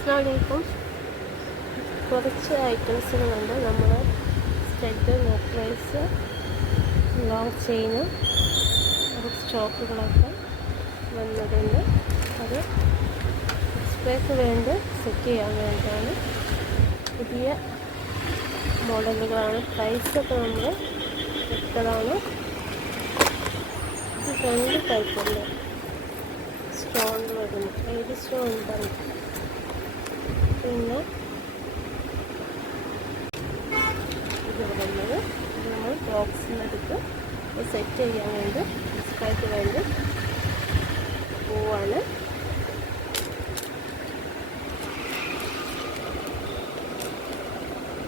അസ്സലാമലൈക്കും. കുറച്ച് ഐറ്റംസുകളുണ്ട്. നമ്മൾ സ്റ്റഡ് നെക്ലേസ്, ലോങ് ചെയിന്, സ്റ്റോക്കുകളൊക്കെ വന്നതുണ്ട്. അത് ഡിസ്പ്ലേക്ക് വേണ്ടി സെറ്റ് ചെയ്യാൻ വേണ്ടിയാണ്. പുതിയ മോഡലുകളാണ്. പ്രൈസൊക്കെ നമ്മൾ ഇട്ടതാണ്. ഇത് 2 ടൈപ്പുണ്ട്. സ്റ്റോൺ വരുന്നു, 7 സ്റ്റോൺ ഉണ്ടാവും. പിന്നെ ഇത് വരുന്നത് ഇത് നമ്മൾ ബോക്സിനെടുത്ത് സെറ്റ് ചെയ്യാൻ വേണ്ടി ഡിസ്പ്ലേക്ക് വേണ്ടി പോവാണ്.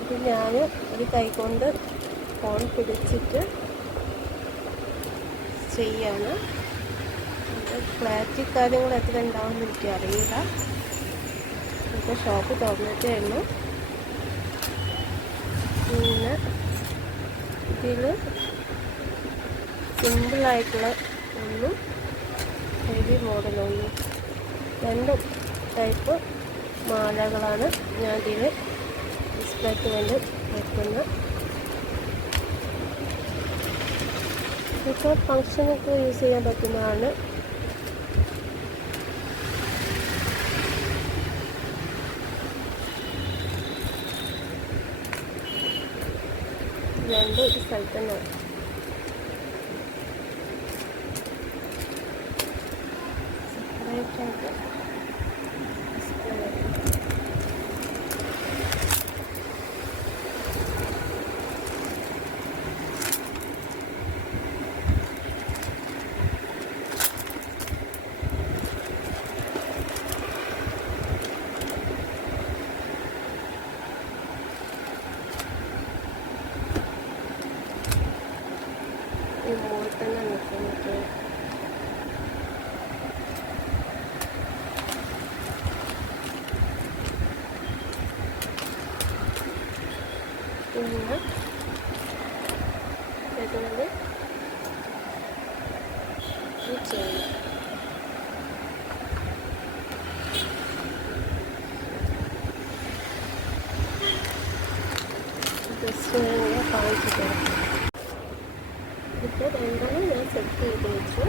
ഇത് ഞാൻ ഒരു കൈ കൊണ്ട് ഫോൺ പിടിച്ചിട്ട് ചെയ്യാണ്. ക്ലാരിറ്റി കാര്യങ്ങൾ എത്ര ഉണ്ടാവുമെന്ന് എനിക്കറിയില്ല. ഇപ്പോൾ ഷോപ്പ് തുറന്നിട്ടേ ഉള്ളൂ. പിന്നെ ഇതിൽ സിമ്പിളായിട്ടുള്ള ഒന്നും ഹെവി മോഡലൊന്നും 2 ടൈപ്പ് മാലകളാണ് ഞാൻ ഇതിൽ ഡിസ്പ്ലേക്ക് വേണ്ടി വെക്കുന്നത്. ഇപ്പോൾ ഫങ്ഷനൊക്കെ യൂസ് ചെയ്യാൻ പറ്റുന്നതാണ്. രണ്ടും ഒരു സ്ഥലത്ത് തന്നെ സെപ്പറേറ്റായിട്ട് ഈ മോൾ തന്നെ നിൽക്കുന്നത്. പിന്നെ വരുന്നത് ഈ ചെയിൻ. ജസ്റ്റ് ഞാൻ കാണിച്ചു തരാം. ഇപ്പോൾ 2 ഞാൻ സെറ്റ് ചെയ്ത് വെച്ചു.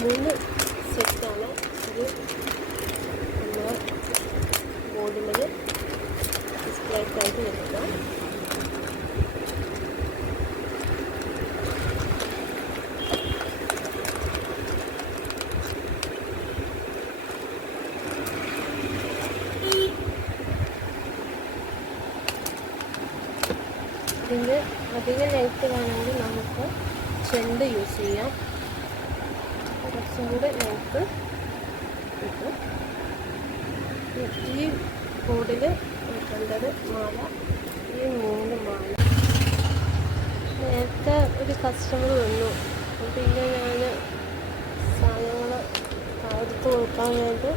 3 സെറ്റാണ് ഇത് നമ്മൾ ബോർഡിൽ ഡിസ്പ്ലേക്കായിട്ട് വെക്കുക. ഇതിന് അധികം ലെങ്ത്ത് വേണമെങ്കിൽ നമുക്ക് ചെണ്ട് യൂസ് ചെയ്യാം. കുറച്ചും കൂടി ലെങ്ത്ത് കിട്ടും. ഈ ബോർഡിൽ വെക്കേണ്ടത് മാല, ഈ 3 മാല. നേരത്തെ ഒരു കസ്റ്റമർ വന്നു. പിന്നെ ഞാൻ സാധനങ്ങൾ എടുത്ത് കൊടുക്കാൻ വേണ്ടി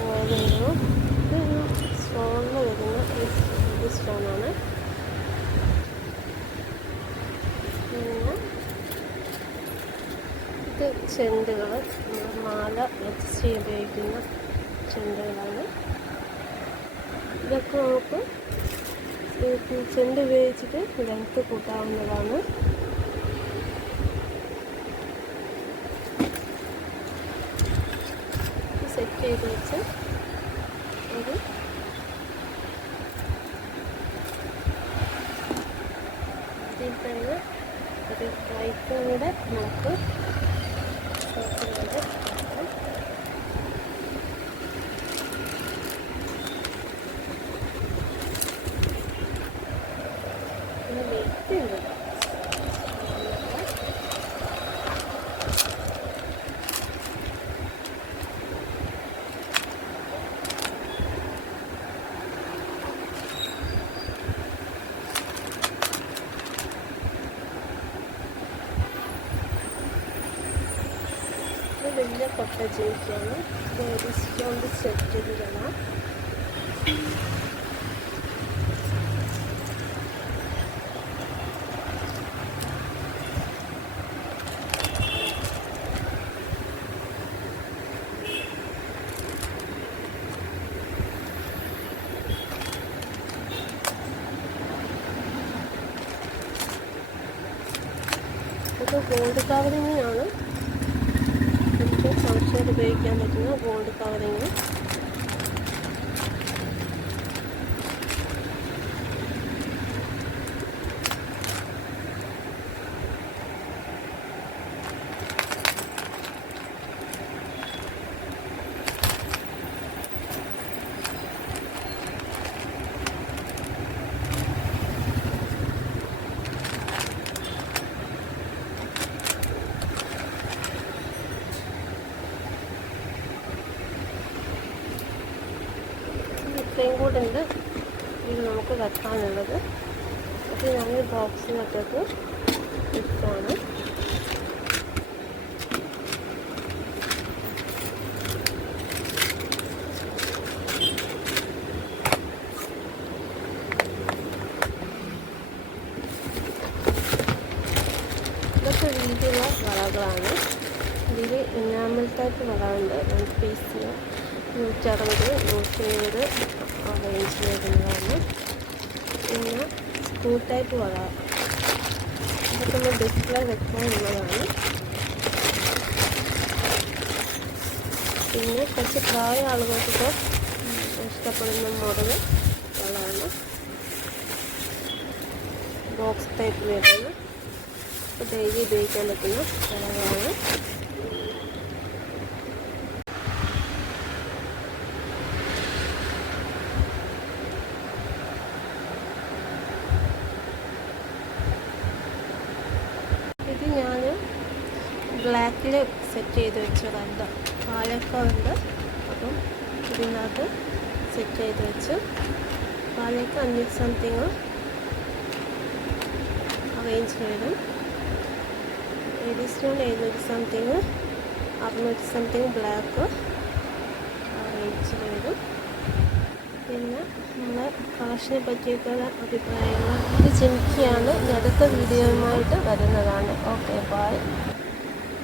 പോയതായിരുന്നു. ഇതൊരു സ്റ്റോണിൽ വരുന്ന ഈ സ്റ്റോണാണ്. പിന്നെ ഇത് ചെണ്ടുകൾ, മാല അഡ്ജസ്റ്റ് ചെയ്യാൻ ഉപയോഗിക്കുന്ന ചെണ്ടുകളാണ്. ഇതൊക്കെ നമുക്ക് ചെണ്ട് ഉപയോഗിച്ചിട്ട് ലെങ്ത്ത് കൂട്ടാവുന്നതാണ്. സെറ്റ് ചെയ്ത് വെച്ച് ഒരു ഇതിൽ തന്നെ ഒരു വൈറ്റും കൂടെ നമുക്ക് ഷോപ്പിലൂടെ വെയിറ്റ് ഉണ്ട്. വലിയ കൊട്ട ജയിക്കാണ്. ഡിസ്കൗണ്ട് സെറ്റ് ചെയ്തിടണം. ഗോൾഡ് കവറിങ്ങിനാണ് നമുക്ക് ഫംഗ്ഷനിൽ ഉപയോഗിക്കാൻ പറ്റുന്ന ഗോൾഡ് കവറിങ്. ഇത്രയും കൂടെ ഉണ്ട് ഇത് നമുക്ക് വെക്കാനുള്ളത്. അപ്പോൾ ഞങ്ങൾ ബോക്സിനകത്തേക്ക് ഇട്ടാണ്. ഇതൊക്കെ രീതിയിലുള്ള വളകളാണ്. ഇതിൽ ഇനാമൽ ടൈപ്പ് വളമുണ്ട്. 2 പീസിന് 160, 170 റേഞ്ച് വരുന്നതാണ്. പിന്നെ സ്ക്രൂ ടൈപ്പ് വള, ഇതൊക്കെ നമ്മൾ ഡിസ്പ്ലേ വെക്കാനുള്ളതാണ്. പിന്നെ കുറച്ച് പ്രായ ആളുകൾക്കൊക്കെ ഇഷ്ടപ്പെടുന്ന മോഡൽ വളമാണ്. ബോക്സ് ടൈപ്പ് വരുന്ന ഡെയിലി ഉപയോഗിക്കാൻ പറ്റുന്ന വളകളാണ്. ഇത് ഞാൻ ബ്ലാക്കിൽ സെറ്റ് ചെയ്ത് വെച്ചതല്ല, പാലക്കമുണ്ട്. അപ്പം ഇതിനകത്ത് സെറ്റ് ചെയ്ത് വെച്ച് പാലക്ക 5 സംതിങ് റേഞ്ച് വരും. എഡിസ്റ്റോൺ 700 സംതിങ്, 600 സംതിങ് ബ്ലാക്ക് റേഞ്ച് വരും. പിന്നെ നമ്മളെ കളക്ഷനെ പറ്റിയൊക്കെയുള്ള അഭിപ്രായങ്ങൾ ഇത് ചിന്തിക്കുകയാണ്. അടുത്ത വീഡിയോയുമായിട്ട് വരുന്നതാണ്. Okay, by.